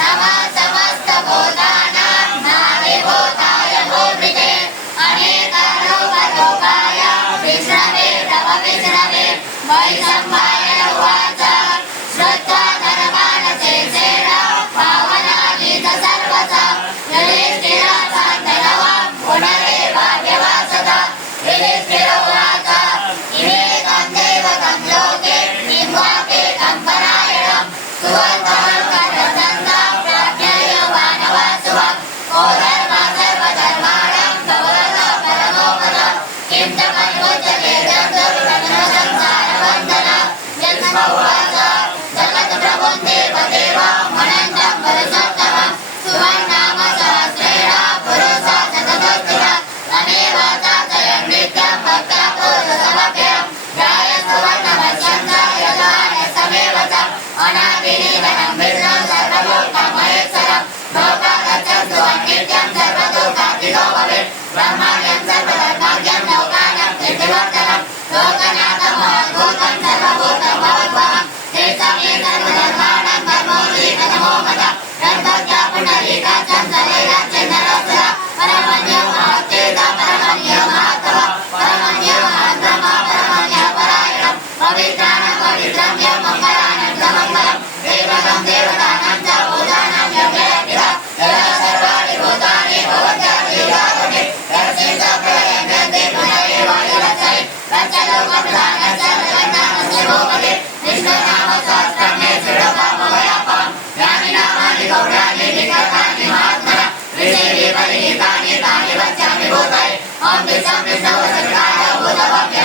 नमः समस्तभूतानां नाभिभूताय भूमिके अनेकरूपरूपाय विष्णवे तव विष्णवे वैशम्पायन उवाच श्रुत्वा धर्मानशेषेण पावनानीत सर्वथा युधिष्ठिरः शान्तनवं पुनरेवाभ्यवासत युधिष्ठिर उवाच इमेकं दैवतं लोके किंवाप्येकं परायणं सुवर्णं कर्मचन्द्रं प्राज्ञेय मानवासुवं को धर्मः सर्वधर्माणां गौरवः परमो पदं किं च मन्मुच्यते संसारबन्धनं यस्मा उवाच जगत्प्रभुं देवदेवं अनन्तं पुरुषोत्तमं सुवर्णाम सहस्रेण पुरुषा शतदोत्थितः तमेव चाचयन् नित्यं भक्त्या पुरुषमभ्यं ध्यायस्तुवर्णमस्यन्त यजमानस्तमेव च अनादिनिधनं विष्णुं सर्वलोकमहेश्वरं लोकागच्छन्तु नित्यं सर्वदुःखातितो भवेत् ब्रह्मण्यं सर्वधर्माज्ञं लोकानां सिद्धिवर्धनं लोकनाथं महद्भूतं सर्वभूतमभवद्भवं तेषामे सर्वधर्माणां धर्मोऽधिकतमो मतः रन्धोऽद्या पुण्डरीकाचं सवैराच्यन्नरोऽसुरा परमन्यो महत्तेजा परमन्यो महत्तव परमन्यो महद्ब्रह्म परमन्यो परायणं पवित्राणां पवित्रं मङ्गलानां च मङ्गलं देवतं देवतानां च भूतानां योग्यरक्षिता यदा सर्वाणि भूतानि भवत्यादिरागमे यस्मिन् च प्रलयन्ते पुनरेव रचये रचलोकप्रधानश्च जगन्नाथस्य भूपते विष्णुनामसहस्रमे शृणुकामभयापं यानि नामानि गौराणि निकटानि महात्मनः ऋषिभिः परिहितानि तानि वच्यामि भूतये ॐ विष्णु विष्णु भूतभव्य